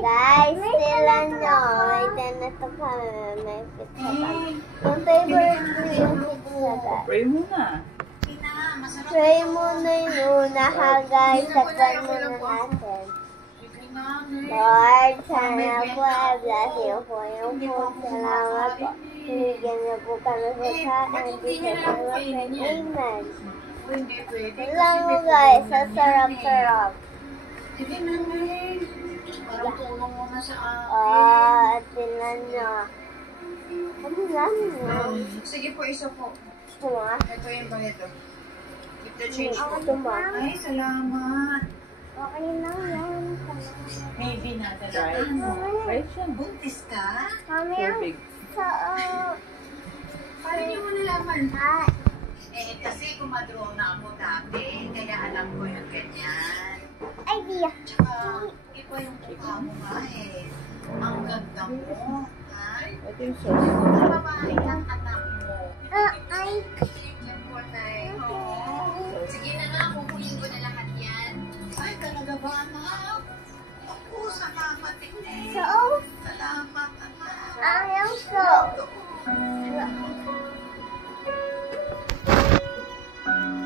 Guys, sila nyo. May ganito kami. May pizza kami. Yung favorite ko yung pizza, guys. Pray muna. Pray muna yun ha, guys. Sakpan muna natin. Lord, sana po bless niyo po yung food. Salamat po. Binigyan niyo po kami sa kain. Dito sa Amen. Alam mo guys, sa sarap-sarap. Sige namin. Parang tulong mo na sa Tinan nyo. Ano lang yun? Sige po, isa po. Gusto mo nga? Ito yung balito. Keep the change po. Gusto mo? Ay, salamat. Okay lang yan. Maybe na Right. talaga. Right siya. Buntis ka? Mami, Tubig. Paano niyo mo nalaman? Ah, Kasi kumadro na ako dati, kaya alam ko yung ganyan. idea. Tsaka, iba yung mukha mo nga eh. Ang ganda mo. Ha? Ito yung sauce. Ang babae ng anak mo. Ay. Yung portay. Oo. Sige na nga, kukunin ko na lahat yan. Ay, talaga ba, anak? Ako, salamat din. So, Salamat, anak. ayaw so.